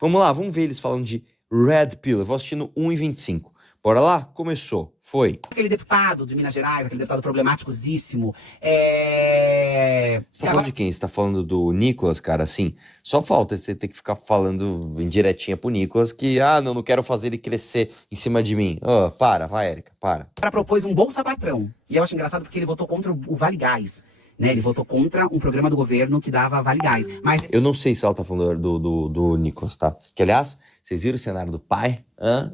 Vamos lá, vamos ver eles falando de Red Pill. Eu vou assistir no 1:25. Bora lá? Começou. Foi. Aquele deputado de Minas Gerais, aquele deputado problemáticosíssimo, Você tá falando de quem? Você tá falando do Nicolas, cara? Assim, só falta você ter que ficar falando indiretinha pro Nicolas que, não quero fazer ele crescer em cima de mim. Para, vai, Érica, para. O cara propôs um Bolsa Patrão. E eu acho engraçado porque ele votou contra o Vale Gás. Né? Ele votou contra um programa do governo que dava Vale Gás. Mas Eu não sei se ela tá falando do Nicolas, tá? Que, aliás, vocês viram o cenário do pai?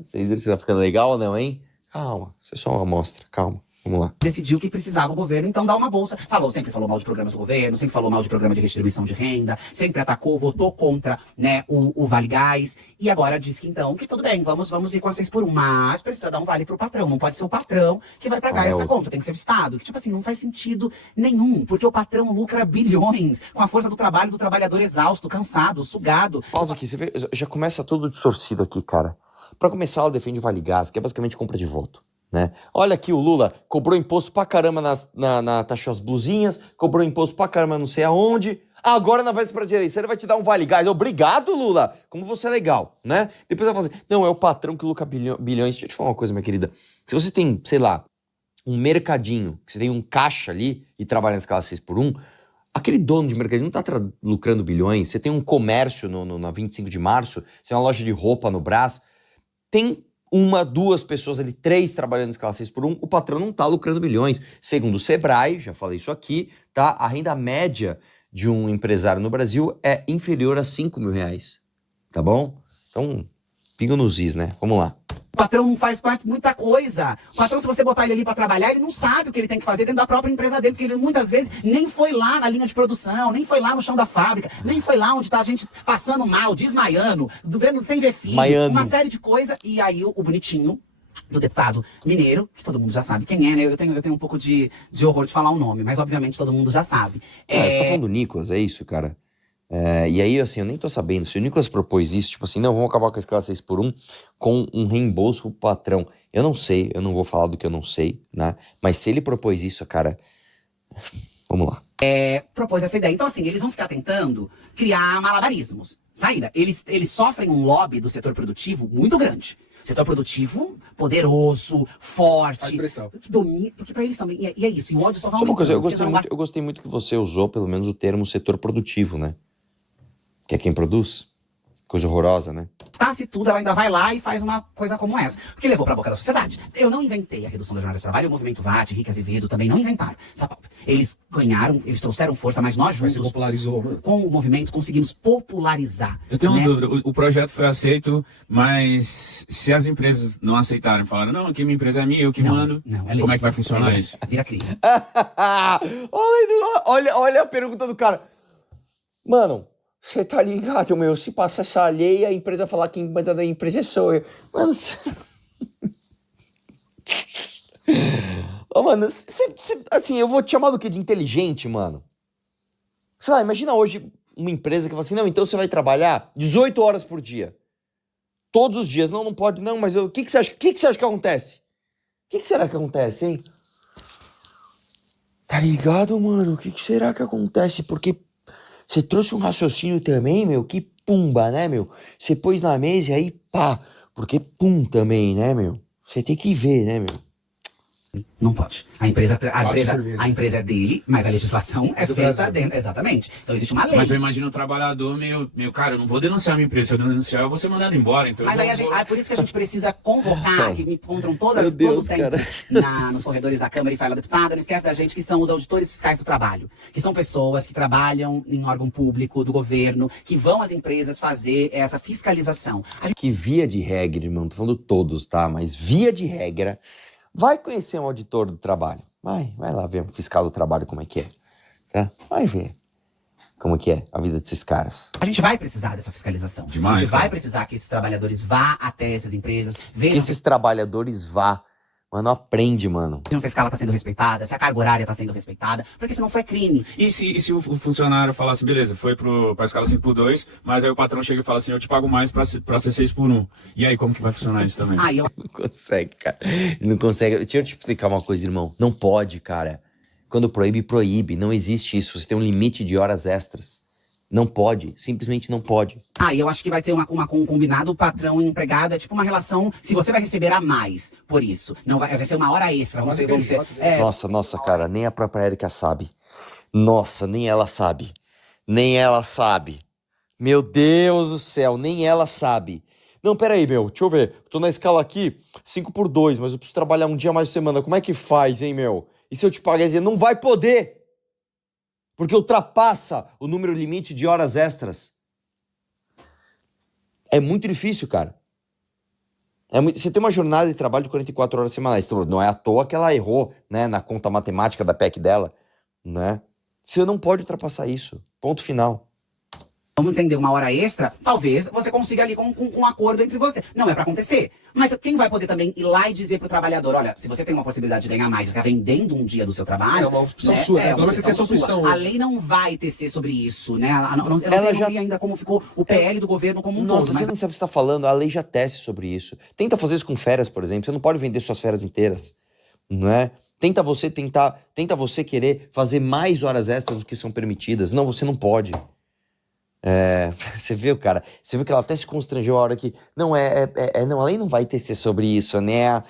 Vocês viram se tá ficando legal ou não, hein? Calma, isso é só uma amostra, calma. Vamos lá. decidiu que precisava o governo, então dar uma bolsa. Sempre falou mal de programas do governo, sempre falou mal de programa de redistribuição de renda, sempre atacou, votou contra, né, o Vale Gás. E agora diz que então, que tudo bem, vamos ir com a 6x1, mas precisa dar um vale pro patrão. Não pode ser o patrão que vai pagar essa conta, tem que ser o Estado. Que, tipo assim, não faz sentido nenhum, porque o patrão lucra bilhões com a força do trabalho do trabalhador exausto, cansado, sugado. Pausa aqui, você vê, já começa tudo distorcido aqui, cara. Pra começar, ela defende o Vale Gás, que é basicamente compra de voto. Né? Olha aqui, o Lula cobrou imposto pra caramba na taxa das blusinhas, cobrou imposto pra caramba não sei aonde, agora na véspera de eleição ele vai te dar um Vale Gás. Obrigado, Lula! Como você é legal, né? Depois vai falar assim, não, é o patrão que lucra bilhões. Deixa eu te falar uma coisa, minha querida. Se você tem, sei lá, um mercadinho, que você tem um caixa ali e trabalha na escala 6x1, aquele dono de mercadinho não tá lucrando bilhões. Você tem um comércio na 25 de março, você tem uma loja de roupa no Brás, tem 1, 2 pessoas ali, 3 trabalhando em escala 6x1, o patrão não tá lucrando bilhões. Segundo o Sebrae, já falei isso aqui, tá? A renda média de um empresário no Brasil é inferior a 5 mil reais, tá bom? Então, pinga nos is, né? Vamos lá. O patrão não faz muita coisa. O patrão, se você botar ele ali pra trabalhar, ele não sabe o que ele tem que fazer dentro da própria empresa dele, porque ele muitas vezes nem foi lá na linha de produção, nem foi lá no chão da fábrica, nem foi lá onde tá a gente passando mal, desmaiando, sem ver filho, uma série de coisas. E aí o bonitinho do deputado mineiro, que todo mundo já sabe quem é, né? Eu tenho um pouco de horror de falar o nome, mas obviamente todo mundo já sabe. Você tá falando do Nicolas, é isso, cara? E aí, assim, eu nem tô sabendo. Se o Nicolas propôs isso, tipo assim, não, vamos acabar com a escala 6x1 com um reembolso pro patrão. Eu não sei, eu não vou falar do que eu não sei, né? Mas se ele propôs isso, cara, vamos lá. Propôs essa ideia. Então, assim, eles vão ficar tentando criar malabarismos. Saída. Eles sofrem um lobby do setor produtivo muito grande. Setor produtivo poderoso, forte, que domina, porque pra eles também, e é isso, e o ódio só vai Só uma coisa, aumentando, eu gostei muito que você usou, pelo menos, o termo setor produtivo, né? Que é quem produz. Coisa horrorosa, né? Se tudo, ela ainda vai lá e faz uma coisa como essa. Porque levou pra boca da sociedade. Eu não inventei a redução da jornada de trabalho, o movimento VAT, Rica Azevedo também não inventaram essa pauta. Eles ganharam, eles trouxeram força, mas nós juntos, com o movimento, conseguimos popularizar. Eu tenho uma dúvida, o projeto foi aceito, mas se as empresas não aceitaram, falaram, não, aqui minha empresa é minha, eu que mando, como é que vai funcionar isso? Vira crime. olha a pergunta do cara. Mano, você tá ligado, meu? Se passa essa lei, a empresa falar que quem manda da empresa sou eu. Mano, mano, assim, eu vou te chamar do quê? De inteligente, mano? Sei lá, imagina hoje uma empresa que fala assim, não, então você vai trabalhar 18 horas por dia. Todos os dias. Não pode, não, mas o que você acha? O que você acha que acontece? O que será que acontece, hein? Tá ligado, mano? O que será que acontece? Porque você trouxe um raciocínio também, meu, que pumba, né, meu? Você pôs na mesa e aí, pá, porque pum também, né, meu? Você tem que ver, né, meu? Não pode. A empresa é dele, mas a legislação é feita dentro. Exatamente. Então existe uma lei. Mas eu imagino o trabalhar,dor meu, cara, eu não vou denunciar a minha empresa. Se eu denunciar, eu vou ser mandado embora. Então mas aí é por isso que a gente precisa convocar, que me encontram todo o tempo nos corredores da Câmara e fala, deputada, não esquece da gente que são os auditores fiscais do trabalho. Que são pessoas que trabalham em órgão público, do governo, que vão às empresas fazer essa fiscalização. Que via de regra, irmão, tô falando todos, tá? Mas via de regra, vai conhecer um auditor do trabalho. Vai lá ver um fiscal do trabalho como é que é. Tá? Vai ver como é que é a vida desses caras. A gente vai precisar dessa fiscalização. Demais, a gente vai precisar que esses trabalhadores vá até essas empresas. Que esses trabalhadores vá. Mano, aprende, mano. Se a escala tá sendo respeitada, se a carga horária tá sendo respeitada, porque senão foi crime. E se o funcionário falar assim, beleza, foi pra escala 5x2, mas aí o patrão chega e fala assim, eu te pago mais pra ser 6x1. E aí, como que vai funcionar isso também? Não consegue, cara. Ele não consegue. Deixa eu te explicar uma coisa, irmão. Não pode, cara. Quando proíbe, proíbe. Não existe isso. Você tem um limite de horas extras. Não pode, simplesmente não pode. E eu acho que vai ter um combinado patrão e empregada, tipo uma relação, se você vai receber a mais por isso. Não vai ser uma hora extra, vamos ser, Nossa, cara, nem a própria Érica sabe. Nossa, nem ela sabe. Nem ela sabe. Meu Deus do céu, nem ela sabe. Não, peraí, meu, deixa eu ver. Tô na escala aqui, 5x2, mas eu preciso trabalhar um dia mais por semana. Como é que faz, hein, meu? E se eu te pagar, não vai poder! Porque ultrapassa o número limite de horas extras. É muito difícil, cara. Você tem uma jornada de trabalho de 44 horas semanais. Então, não é à toa que ela errou, né, na conta matemática da PEC dela, né? Você não pode ultrapassar isso. Ponto final. Vamos entender, uma hora extra, talvez você consiga ali com um acordo entre você. Não é pra acontecer. Mas quem vai poder também ir lá e dizer pro trabalhador, olha, se você tem uma possibilidade de ganhar mais, você tá vendendo um dia do seu trabalho... É uma opção sua, né? Pelo menos você tem essa opção. A lei não vai tecer sobre isso, né? Eu não sei ainda como ficou o PL do governo como um todo. Nossa, você nem sabe o que você tá falando. A lei já tece sobre isso. Tenta fazer isso com férias, por exemplo. Você não pode vender suas férias inteiras, não é? Tenta você querer fazer mais horas extras do que são permitidas. Não, você não pode. Você viu, cara? Você viu que ela até se constrangeu a hora que... Não, não, a lei não vai tecer sobre isso, né?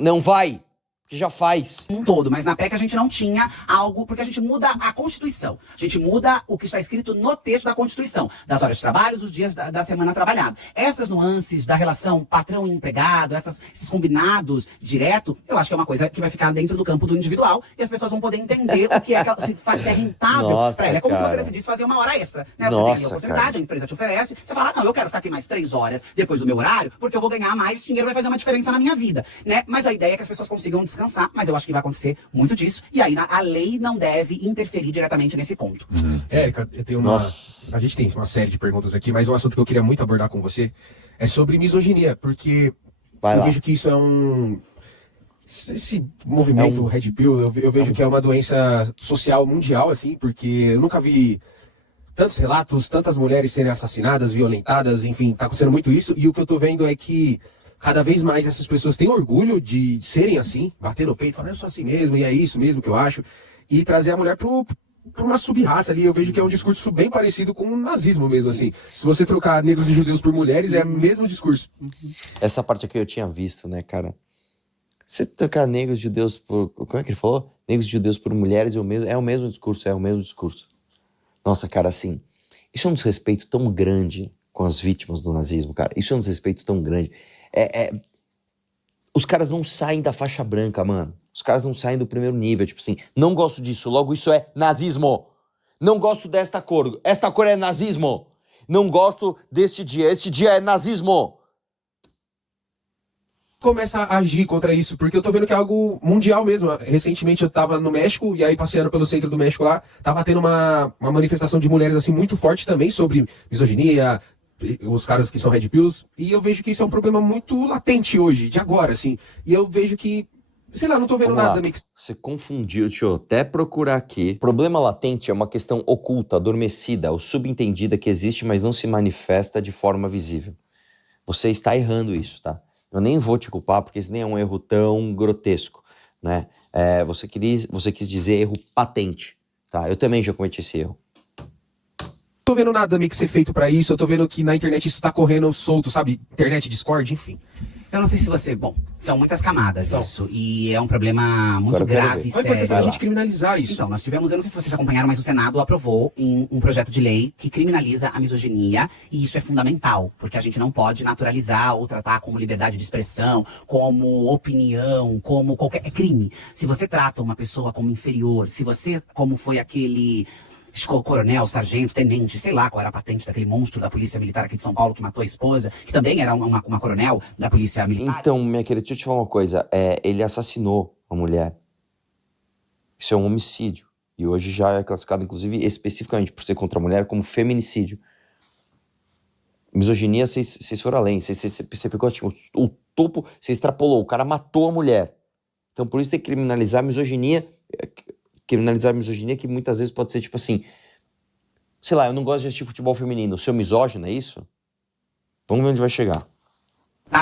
Não vai, porque já faz. Um todo, mas na PEC a gente não tinha algo, porque a gente muda a Constituição. A gente muda o que está escrito no texto da Constituição, das horas de trabalho, os dias da semana trabalhada. Essas nuances da relação patrão e empregado, esses combinados direto, eu acho que é uma coisa que vai ficar dentro do campo do individual e as pessoas vão poder entender o que é se é rentável para ela. É como se você decidisse fazer uma hora extra, né? Você tem a oportunidade, a empresa te oferece, você fala, não, eu quero ficar aqui mais 3 horas depois do meu horário, porque eu vou ganhar mais, esse dinheiro vai fazer uma diferença na minha vida, né? Mas a ideia é que as pessoas consigam descansar, mas eu acho que vai acontecer muito disso. E aí a lei não deve interferir diretamente nesse ponto. Érica, eu tenho a gente tem uma série de perguntas aqui, mas um assunto que eu queria muito abordar com você é sobre misoginia, porque eu vejo que isso é esse movimento Red Pill, eu vejo que é uma doença social mundial, assim, porque eu nunca vi tantos relatos, tantas mulheres serem assassinadas, violentadas, enfim, tá acontecendo muito isso, e o que eu tô vendo é que cada vez mais essas pessoas têm orgulho de serem assim, bater no peito, falar, eu sou assim mesmo, e é isso mesmo que eu acho, e trazer a mulher pra uma sub-raça ali. Eu vejo que é um discurso bem parecido com o nazismo mesmo, assim. Se você trocar negros e judeus por mulheres, é o mesmo discurso. Essa parte aqui eu tinha visto, né, cara? Você trocar negros e judeus por... Como é que ele falou? Negros e judeus por mulheres é o mesmo discurso. Nossa, cara, assim, isso é um desrespeito tão grande com as vítimas do nazismo, cara. Isso é um desrespeito tão grande. Os caras não saem da faixa branca, mano. Os caras não saem do primeiro nível. Tipo assim, não gosto disso, logo isso é nazismo. Não gosto desta cor. Esta cor é nazismo. Não gosto deste dia. Este dia é nazismo. Começa a agir contra isso, porque eu tô vendo que é algo mundial mesmo. Recentemente eu tava no México, e aí passeando pelo centro do México lá, tava tendo uma manifestação de mulheres assim muito forte também sobre misoginia, os caras que são Red Pills, e eu vejo que isso é um problema muito latente hoje, de agora, assim. E eu vejo que, sei lá, não tô vendo nada. Você confundiu, deixa eu até procurar aqui. Problema latente é uma questão oculta, adormecida ou subentendida que existe, mas não se manifesta de forma visível. Você está errando isso, tá? Eu nem vou te culpar, porque esse nem é um erro tão grotesco, né? Você quis dizer erro patente, tá? Eu também já cometi esse erro. Tô vendo nada meio que ser feito pra isso, eu tô vendo que na internet isso tá correndo solto, sabe? Internet, Discord, enfim. Eu não sei se você... Bom, são muitas camadas isso. E é um problema muito grave e sério. Mas a gente criminalizar isso. Então, nós tivemos... Eu não sei se vocês acompanharam, mas o Senado aprovou um projeto de lei que criminaliza a misoginia. E isso é fundamental, porque a gente não pode naturalizar ou tratar como liberdade de expressão, como opinião, como qualquer... É crime. Se você trata uma pessoa como inferior, se você, como foi aquele... coronel, sargento, tenente, sei lá qual era a patente daquele monstro da polícia militar aqui de São Paulo que matou a esposa, que também era uma coronel da polícia militar. Então, minha querida, deixa eu te falar uma coisa. Ele assassinou uma mulher. Isso é um homicídio. E hoje já é classificado, inclusive, especificamente por ser contra a mulher, como feminicídio. Misoginia, vocês foram além. Você pegou tipo, o topo, você extrapolou. O cara matou a mulher. Então, por isso tem que criminalizar a misoginia... Criminalizar a misoginia, que muitas vezes pode ser tipo assim, sei lá, eu não gosto de assistir futebol feminino, o seu misógino, é isso? Vamos ver onde vai chegar.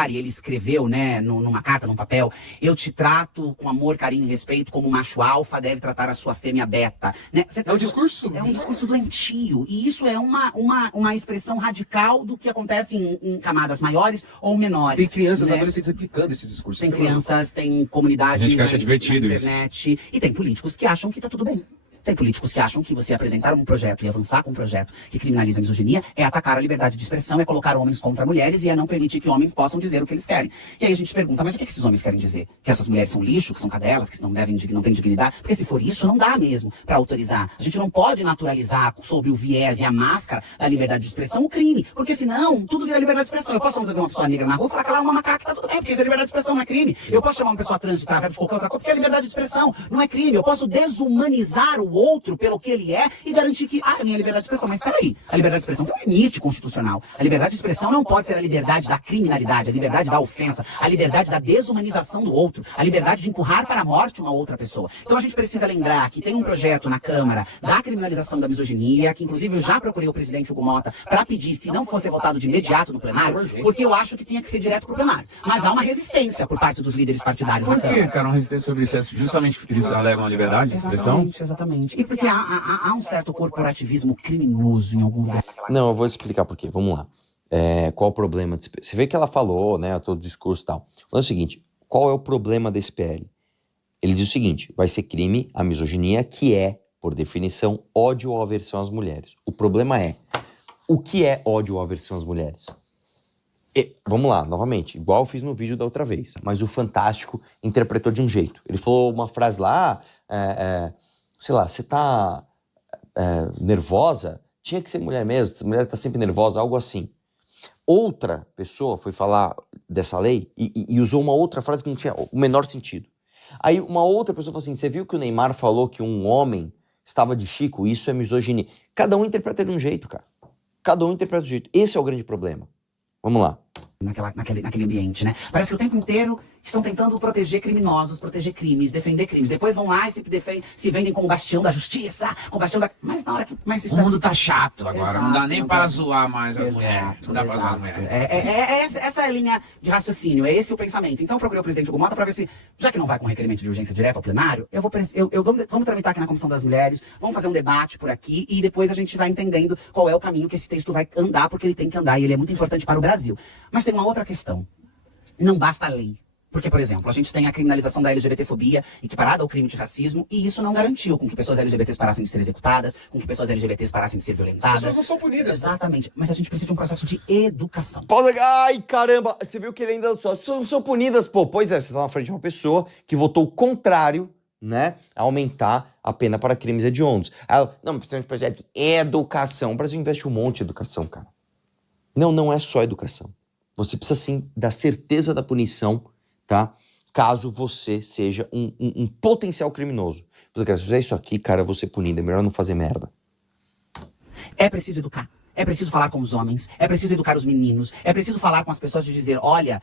Ele escreveu, né, numa carta, num papel: eu te trato com amor, carinho e respeito como um macho alfa deve tratar a sua fêmea beta. Né? É um discurso. É um discurso doentio. E isso é uma expressão radical do que acontece em camadas maiores ou menores. Tem crianças, né? adolescentes aplicando esse discurso. Tem crianças, tem comunidades Gente que acha divertido na internet. E tem políticos que acham que tá tudo bem. Tem políticos que acham que você apresentar um projeto e avançar com um projeto que criminaliza a misoginia é atacar a liberdade de expressão, é colocar homens contra mulheres e é não permitir que homens possam dizer o que eles querem. E aí a gente pergunta, mas o que esses homens querem dizer? Que essas mulheres são lixo, que são cadelas, que não têm dignidade? Porque se for isso, não dá mesmo para autorizar. A gente não pode naturalizar sobre o viés e a máscara da liberdade de expressão o crime, porque senão tudo vira liberdade de expressão. Eu posso ver uma pessoa negra na rua e falar que ela é uma macaca, tá tudo bem, porque isso é liberdade de expressão, não é crime. Eu posso chamar uma pessoa trans de qualquer outra coisa, porque é liberdade de expressão, não é crime. Eu posso desumanizar o outro pelo que ele é e garantir que, é minha liberdade de expressão. Mas peraí, a liberdade de expressão tem um limite constitucional. A liberdade de expressão não pode ser a liberdade da criminalidade, a liberdade da ofensa, a liberdade da desumanização do outro, a liberdade de empurrar para a morte uma outra pessoa. Então a gente precisa lembrar que tem um projeto na Câmara da criminalização da misoginia, que inclusive eu já procurei o presidente Hugo Mota para pedir se não fosse votado de imediato no plenário, porque eu acho que tinha que ser direto para o plenário. Mas há uma resistência por parte dos líderes partidários na Por Câmara. que, cara, uma resistência sobre isso? É justamente porque eles alegam a liberdade de expressão? Exatamente. E porque há um certo corporativismo criminoso em algum lugar. Não, eu vou te explicar por quê. Vamos lá. Qual o problema? Você vê que ela falou, né, todo o discurso e tal. É o seguinte, qual é o problema desse PL? Ele diz o seguinte, vai ser crime a misoginia, que é, por definição, ódio ou aversão às mulheres. O problema é, o que é ódio ou aversão às mulheres? Vamos lá, novamente, igual eu fiz no vídeo da outra vez, mas o Fantástico interpretou de um jeito. Ele falou uma frase lá, sei lá, você tá nervosa? Tinha que ser mulher mesmo, essa mulher tá sempre nervosa, algo assim. Outra pessoa foi falar dessa lei e usou uma outra frase que não tinha o menor sentido. Aí uma outra pessoa falou assim, você viu que o Neymar falou que um homem estava de Chico? Isso é misoginia. Cada um interpreta de um jeito, cara. Cada um interpreta de um jeito. Esse é o grande problema. Vamos lá. Naquele ambiente, né? Parece que o tempo inteiro estão tentando proteger criminosos, proteger crimes, defender crimes. Depois vão lá e se vendem como bastião da justiça, como bastião da... Mas na hora que... Mas isso O mundo tá chato agora, Exato, não dá nem não para dá. zoar mais as mulheres. Não dá pra zoar as mulheres. Essa é a linha de raciocínio, é esse o pensamento. Então eu procurei o presidente Hugo Mota para ver se, já que não vai com requerimento de urgência direto ao plenário, vamos tramitar aqui na Comissão das Mulheres, vamos fazer um debate por aqui e depois a gente vai entendendo qual é o caminho que esse texto vai andar, porque ele tem que andar e ele é muito importante para o Brasil. Mas tem uma outra questão. Não basta a lei. Porque, por exemplo, a gente tem a criminalização da LGBTfobia equiparada ao crime de racismo, e isso não garantiu com que pessoas LGBTs parassem de ser executadas, com que pessoas LGBTs parassem de ser violentadas. As pessoas não são punidas. Exatamente. Mas a gente precisa de um processo de educação. Pausa. Ai, caramba, você viu que ele ainda só. As pessoas não são punidas, pô. Pois é, você tá na frente de uma pessoa que votou o contrário, né? A aumentar a pena para crimes hediondos. Ela, não, precisamos de projeto de educação. O Brasil investe um monte de educação, cara. Não é só educação. Você precisa, sim, da certeza da punição, tá? Caso você seja um potencial criminoso. Porque, cara, se fizer isso aqui, cara, eu vou ser punido. É melhor não fazer merda. É preciso educar. É preciso falar com os homens. É preciso educar os meninos. É preciso falar com as pessoas de dizer, olha...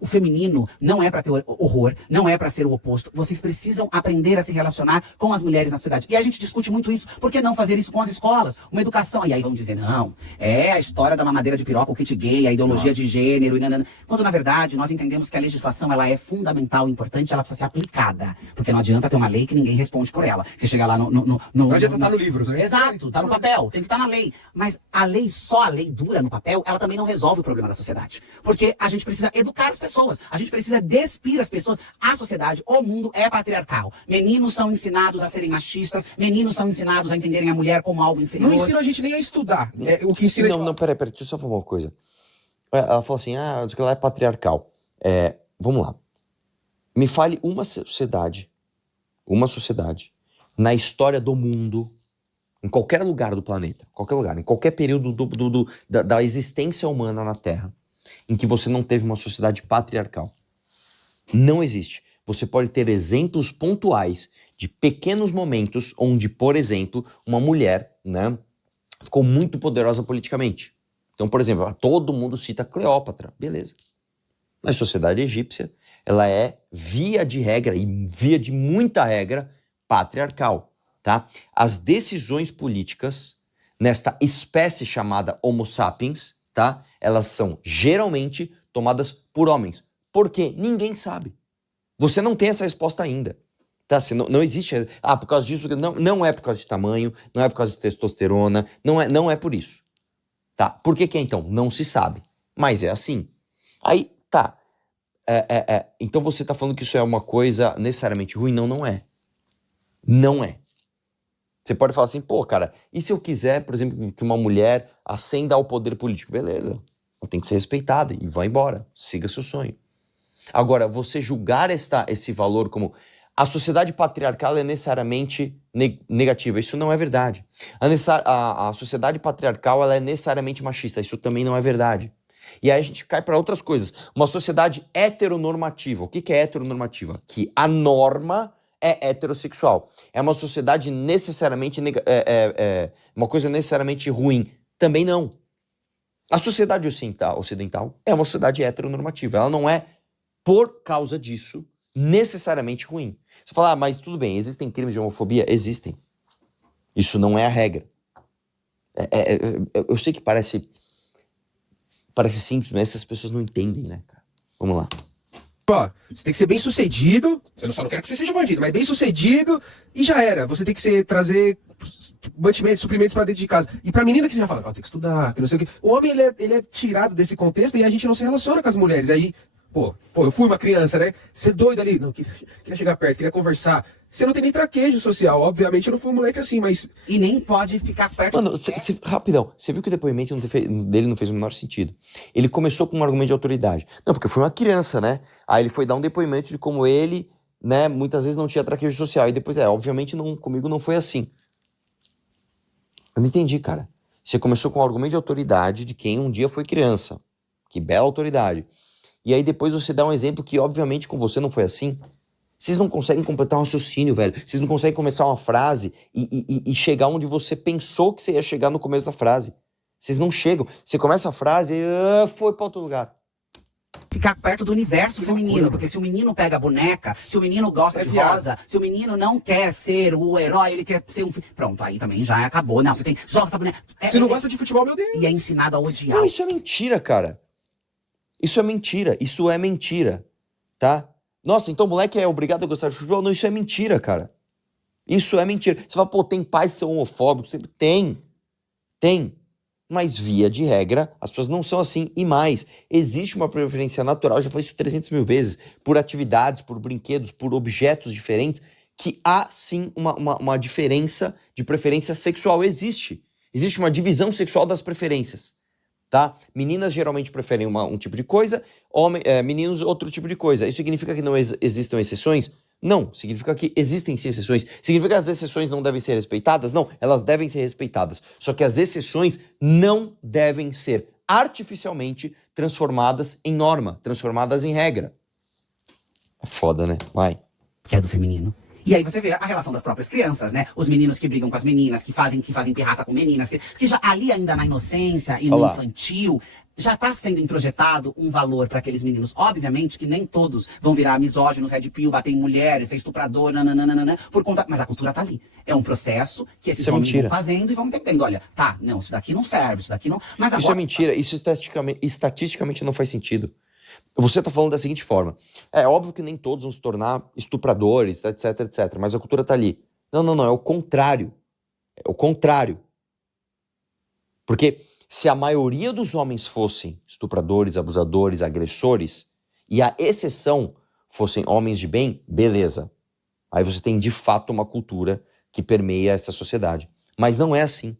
O feminino não é pra ter horror, não é pra ser o oposto. Vocês precisam aprender a se relacionar com as mulheres na sociedade. E a gente discute muito isso. Por que não fazer isso com as escolas? Uma educação. E aí vão dizer, não, é a história da mamadeira de piroca, o kit gay, a ideologia de gênero, e nanana. Quando, na verdade, nós entendemos que a legislação ela é fundamental, importante, ela precisa ser aplicada. Porque não adianta ter uma lei que ninguém responde por ela. Você chegar lá Não adianta estar no livro, né? Exato, tá no papel, tem que estar na lei. Mas a lei, só a lei dura no papel, ela também não resolve o problema da sociedade. Porque a gente precisa educar as pessoas, a gente precisa despir as pessoas. A sociedade, o mundo é patriarcal. Meninos são ensinados a serem machistas, meninos são ensinados a entenderem a mulher como algo inferior. Não ensina a gente nem a estudar. O que ensina Não, peraí, deixa eu só falar uma coisa. Ela falou assim, diz que ela é patriarcal. Vamos lá. Me fale uma sociedade, na história do mundo, em qualquer lugar do planeta, qualquer lugar, em qualquer período da existência humana na Terra, em que você não teve uma sociedade patriarcal. Não existe. Você pode ter exemplos pontuais de pequenos momentos onde, por exemplo, uma mulher, né, ficou muito poderosa politicamente. Então, por exemplo, todo mundo cita Cleópatra, beleza. Na sociedade egípcia, ela é, via de regra, e via de muita regra, patriarcal, tá? As decisões políticas, nesta espécie chamada Homo sapiens, tá? Elas são geralmente tomadas por homens. Por quê? Ninguém sabe. Você não tem essa resposta ainda. Tá? Não existe... por causa disso... Não é por causa de tamanho, não é por causa de testosterona, não é por isso. Tá? Por que é então? Não se sabe. Mas é assim. Aí, tá. Então você tá falando que isso é uma coisa necessariamente ruim? Não é. Não é. Você pode falar assim, pô, cara, e se eu quiser, por exemplo, que uma mulher ascenda ao poder político? Beleza. Ela tem que ser respeitada e vai embora. Siga seu sonho. Agora, você julgar esse valor como a sociedade patriarcal é necessariamente negativa, isso não é verdade. A sociedade patriarcal ela é necessariamente machista, isso também não é verdade. E aí a gente cai para outras coisas. Uma sociedade heteronormativa. O que é heteronormativa? Que a norma é heterossexual. É uma sociedade necessariamente... uma coisa necessariamente ruim. Também não. A sociedade ocidental é uma sociedade heteronormativa. Ela não é, por causa disso, necessariamente ruim. Você fala, mas tudo bem, existem crimes de homofobia? Existem. Isso não é a regra. Eu sei que parece simples, mas essas pessoas não entendem, né, cara? Vamos lá. Ó, você tem que ser bem sucedido. Eu só não quero que você seja bandido, mas bem sucedido e já era. Você tem que trazer mantimentos, suprimentos pra dentro de casa. E pra menina que você já fala, tem que estudar, que não sei o quê. O homem, ele é tirado desse contexto e a gente não se relaciona com as mulheres. Aí, pô, eu fui uma criança, né? Você doido ali, não, queria chegar perto, queria conversar. Você não tem nem traquejo social, obviamente eu não fui um moleque assim, mas... E nem pode ficar perto... Mano, rapidão, você viu que o depoimento dele não fez o menor sentido. Ele começou com um argumento de autoridade. Não, porque foi uma criança, né? Aí ele foi dar um depoimento de como ele, né, muitas vezes não tinha traquejo social. E depois, obviamente comigo não foi assim. Eu não entendi, cara. Você começou com um argumento de autoridade de quem um dia foi criança. Que bela autoridade. E aí depois você dá um exemplo que, obviamente, com você não foi assim. Vocês não conseguem completar um raciocínio, velho. Vocês não conseguem começar uma frase e chegar onde você pensou que você ia chegar no começo da frase. Vocês não chegam. Você começa a frase e foi pra outro lugar. Ficar perto do universo feminino, porque se o menino pega a boneca, se o menino gosta de rosa, se o menino não quer ser o herói, ele quer ser um... Pronto, aí também já acabou. Não, você tem... Joga essa boneca. Você não gosta de futebol, meu Deus. E é ensinado a odiar. Não, isso é mentira, cara. Isso é mentira, tá? Nossa, então o moleque é obrigado a gostar de futebol? Não, isso é mentira, cara. Isso é mentira. Você fala, pô, tem pais que são homofóbicos? Tem. Mas, via de regra, as pessoas não são assim. E mais, existe uma preferência natural, já falei isso 300 mil vezes, por atividades, por brinquedos, por objetos diferentes, que há, sim, uma diferença de preferência sexual. Existe uma divisão sexual das preferências, tá? Meninas geralmente preferem um tipo de coisa, meninos outro tipo de coisa. Isso significa que não existam exceções? Não, significa que existem sim exceções. Significa que as exceções não devem ser respeitadas? Não, elas devem ser respeitadas. Só que as exceções não devem ser artificialmente transformadas em norma, transformadas em regra. É foda, né? Vai. Que é do feminino. E aí você vê a relação das próprias crianças, né? Os meninos que brigam com as meninas, que fazem pirraça com meninas, que já ali ainda na inocência e no infantil, já tá sendo introjetado um valor para aqueles meninos. Obviamente que nem todos vão virar misóginos, red pill, bater em mulheres, ser estuprador, nananana, por conta... Mas a cultura tá ali. É um processo que esses homens vão fazendo e vão entendendo. Olha, tá, não, isso daqui não serve, isso daqui não... Mas agora... Isso é mentira, isso estatisticamente não faz sentido. Você tá falando da seguinte forma, é óbvio que nem todos vão se tornar estupradores, etc, mas a cultura tá ali. Não, é o contrário. É o contrário. Porque se a maioria dos homens fossem estupradores, abusadores, agressores, e a exceção fossem homens de bem, beleza. Aí você tem de fato uma cultura que permeia essa sociedade. Mas não é assim.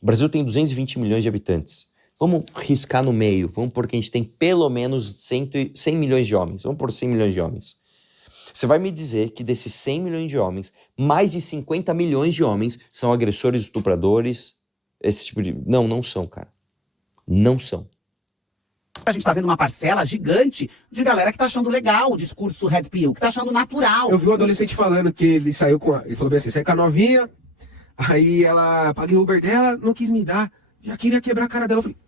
O Brasil tem 220 milhões de habitantes. Vamos riscar no meio, vamos pôr que a gente tem pelo menos 100 milhões de homens. Vamos pôr 100 milhões de homens. Você vai me dizer que desses 100 milhões de homens, mais de 50 milhões de homens são agressores, estupradores, esse tipo de... Não são, cara. Não são. A gente tá vendo uma parcela gigante de galera que tá achando legal o discurso red pill, que tá achando natural. Eu vi um adolescente falando que ele saiu com ele falou bem assim, saiu com a novinha, aí ela paguei o Uber dela, não quis me dar, já queria quebrar a cara dela. Eu falei,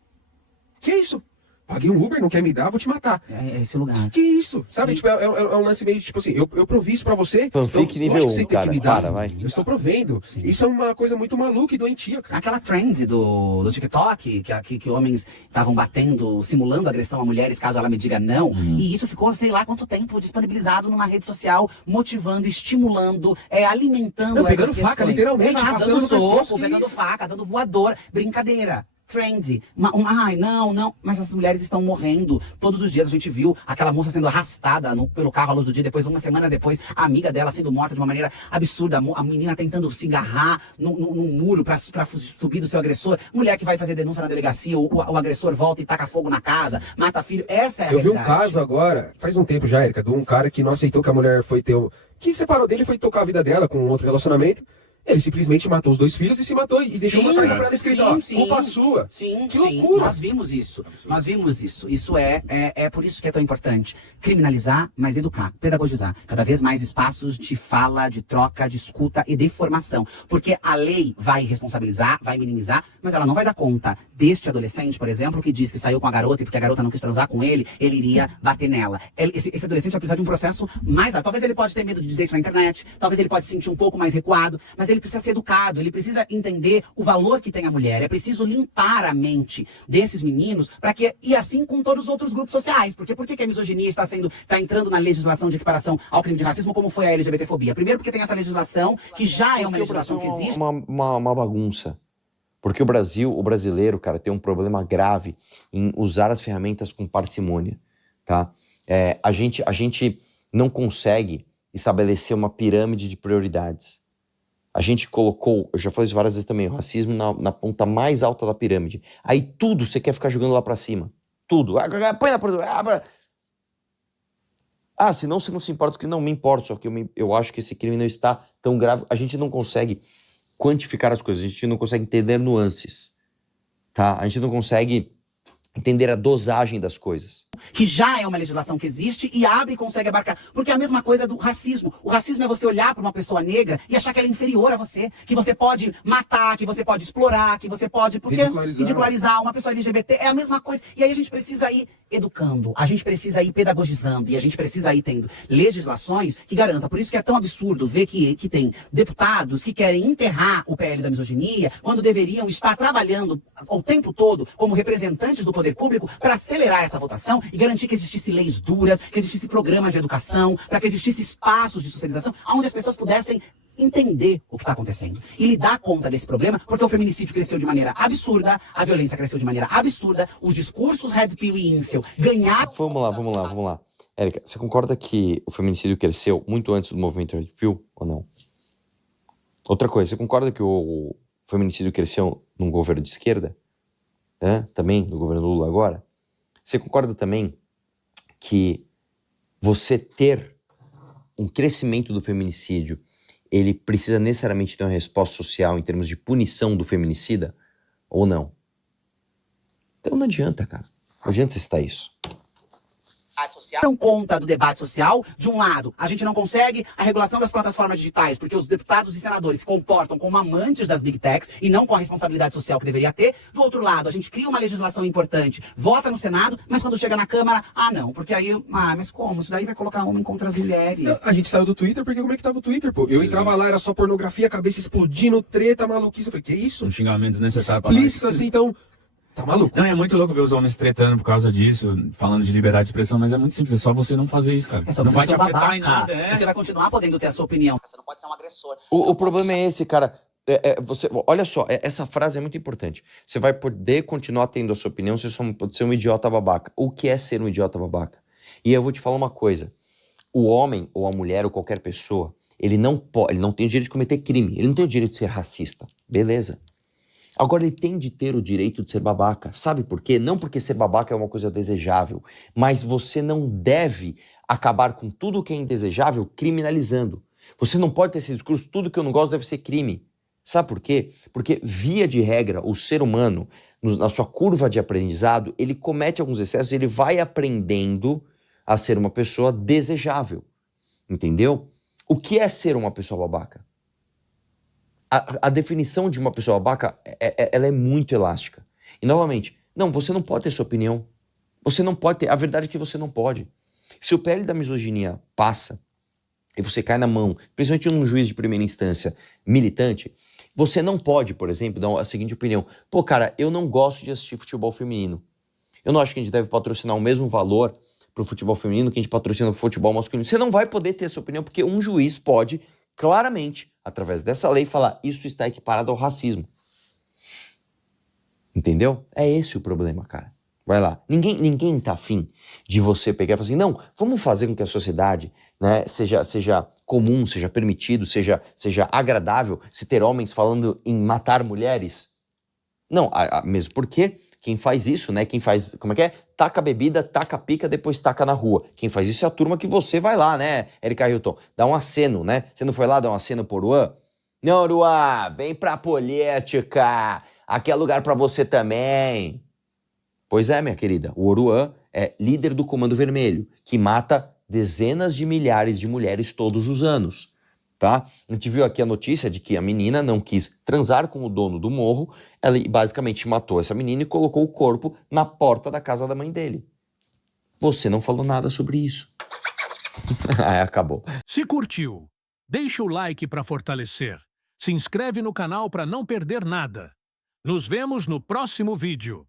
que isso? paguei um Uber, não quer me dar, vou te matar. É esse lugar. Que isso? Sabe? Tipo, é um lance meio, tipo assim, eu provi isso pra você. Fanfic nível 1, cara. Para, vai. Eu estou provendo. Sim. Isso é uma coisa muito maluca e doentia, cara. Aquela trend do TikTok, que homens estavam batendo, simulando agressão a mulheres caso ela me diga não. E isso ficou, sei lá quanto tempo, disponibilizado numa rede social, motivando, estimulando, alimentando Não, essas pegando faca, questões. literalmente, Exato, passando dando no pescoço, soco, que pegando isso? faca, dando voador, brincadeira. Trend. Ai, não. Mas essas mulheres estão morrendo. Todos os dias a gente viu aquela moça sendo arrastada pelo carro à luz do dia. Depois, uma semana depois, a amiga dela sendo morta de uma maneira absurda. A menina tentando se agarrar num muro pra subir do seu agressor. Mulher que vai fazer denúncia na delegacia, o agressor volta e taca fogo na casa, mata filho. Essa é a Eu vi um realidade. caso agora, faz um tempo já, Érica, de um cara que não aceitou que a mulher foi ter que separou dele e foi tocar a vida dela com outro relacionamento. Ele simplesmente matou os 2 filhos e se matou e deixou uma carta pra ela escrita, ó, culpa sua. Sim, que sim, loucura. nós vimos isso. Nós vimos isso. Isso é por isso que é tão importante. Criminalizar, mas educar, pedagogizar. Cada vez mais espaços de fala, de troca, de escuta e de formação. Porque a lei vai responsabilizar, vai minimizar, mas ela não vai dar conta deste adolescente, por exemplo, que diz que saiu com a garota e porque a garota não quis transar com ele, ele iria bater nela. Esse adolescente vai precisar de um processo mais alto. Talvez ele pode ter medo de dizer isso na internet, talvez ele pode se sentir um pouco mais recuado, mas ele precisa ser educado, ele precisa entender o valor que tem a mulher. É preciso limpar a mente desses meninos para que, e assim com todos os outros grupos sociais. Porque por que a misoginia está entrando na legislação de equiparação ao crime de racismo, como foi a LGBTfobia? Primeiro porque tem essa legislação, que já é uma legislação que existe. Uma bagunça. Porque o brasileiro, cara, tem um problema grave em usar as ferramentas com parcimônia, tá? A gente não consegue estabelecer uma pirâmide de prioridades. A gente colocou, eu já falei isso várias vezes também, o racismo na ponta mais alta da pirâmide. Aí tudo você quer ficar jogando lá pra cima. Tudo. Põe na ponta. Senão você não se importa, porque não me importa, só que eu acho que esse crime não está tão grave. A gente não consegue quantificar as coisas, a gente não consegue entender nuances, tá? A gente não consegue entender a dosagem das coisas. Que já é uma legislação que existe e abre e consegue abarcar. Porque é a mesma coisa do racismo. O racismo é você olhar para uma pessoa negra e achar que ela é inferior a você, que você pode matar, que você pode explorar, que você pode ridicularizar uma pessoa LGBT. É a mesma coisa. E aí a gente precisa ir educando, a gente precisa ir pedagogizando e a gente precisa ir tendo legislações que garantam. Por isso que é tão absurdo ver que tem deputados que querem enterrar o PL da misoginia quando deveriam estar trabalhando o tempo todo como representantes do poder público para acelerar essa votação e garantir que existisse leis duras, que existisse programas de educação, para que existisse espaços de socialização onde as pessoas pudessem entender o que está acontecendo e lidar conta desse problema, porque o feminicídio cresceu de maneira absurda, a violência cresceu de maneira absurda, os discursos Red Pill e Incel ganharam... Vamos lá. Érica, você concorda que o feminicídio cresceu muito antes do movimento Red Pill ou não? Outra coisa, você concorda que o feminicídio cresceu num governo de esquerda? Também, no governo Lula agora? Você concorda também que você ter um crescimento do feminicídio, ele precisa necessariamente ter uma resposta social em termos de punição do feminicida? Ou não? Então não adianta, cara. Não adianta você citar isso. Dão conta do debate social. De um lado, a gente não consegue a regulação das plataformas digitais, porque os deputados e senadores se comportam como amantes das big techs e não com a responsabilidade social que deveria ter. Do outro lado, a gente cria uma legislação importante, vota no Senado, mas quando chega na Câmara, não, porque aí, mas como? Isso daí vai colocar homem contra as mulheres. A gente saiu do Twitter porque como é que tava o Twitter, pô? Eu entrava lá, era só pornografia, cabeça explodindo, treta, maluquice. Eu falei, que isso? Um xingamento desnecessário pra nós. Explícito assim, então... Tá maluco? Não, é muito louco ver os homens tretando por causa disso, falando de liberdade de expressão, mas é muito simples, é só você não fazer isso, cara. É só não você vai ser te afetar babaca. em nada, Você vai continuar podendo ter a sua opinião. Você não pode ser um agressor. O problema é esse, cara. Olha só, essa frase é muito importante. Você vai poder continuar tendo a sua opinião, você só não pode ser um idiota babaca. O que é ser um idiota babaca? E eu vou te falar uma coisa. O homem, ou a mulher, ou qualquer pessoa, ele não tem o direito de cometer crime. Ele não tem o direito de ser racista. Beleza. Agora ele tem de ter o direito de ser babaca. Sabe por quê? Não porque ser babaca é uma coisa desejável, mas você não deve acabar com tudo que é indesejável criminalizando. Você não pode ter esse discurso, tudo que eu não gosto deve ser crime. Sabe por quê? Porque, via de regra, o ser humano, na sua curva de aprendizado, ele comete alguns excessos, ele vai aprendendo a ser uma pessoa desejável. Entendeu? O que é ser uma pessoa babaca? A definição de uma pessoa babaca, ela é muito elástica. E, novamente, não, você não pode ter sua opinião. Você não pode ter, a verdade é que você não pode. Se o PL da misoginia passa e você cai na mão, principalmente num juiz de primeira instância militante, você não pode, por exemplo, dar a seguinte opinião: pô, cara, eu não gosto de assistir futebol feminino. Eu não acho que a gente deve patrocinar o mesmo valor pro futebol feminino que a gente patrocina o futebol masculino. Você não vai poder ter essa opinião, porque um juiz pode, claramente, através dessa lei, falar: isso está equiparado ao racismo. Entendeu? É esse o problema, cara. Vai lá. Ninguém tá afim de você pegar e falar assim: não, vamos fazer com que a sociedade, né, seja comum, seja permitido, seja agradável se ter homens falando em matar mulheres. Não, mesmo porque quem faz isso, né, quem faz, como é que é? Taca a bebida, taca a pica, depois taca na rua. Quem faz isso é a turma que você vai lá, né, Erika Hilton? Dá um aceno, né? Você não foi lá dar um aceno por Uruan? Não, Uruan, vem pra política. Aqui é lugar pra você também. Pois é, minha querida, o Oruan é líder do Comando Vermelho, que mata dezenas de milhares de mulheres todos os anos, tá? A gente viu aqui a notícia de que a menina não quis transar com o dono do morro, ela basicamente matou essa menina e colocou o corpo na porta da casa da mãe dele. Você não falou nada sobre isso. Acabou. Se curtiu, deixa o like para fortalecer. Se inscreve no canal para não perder nada. Nos vemos no próximo vídeo.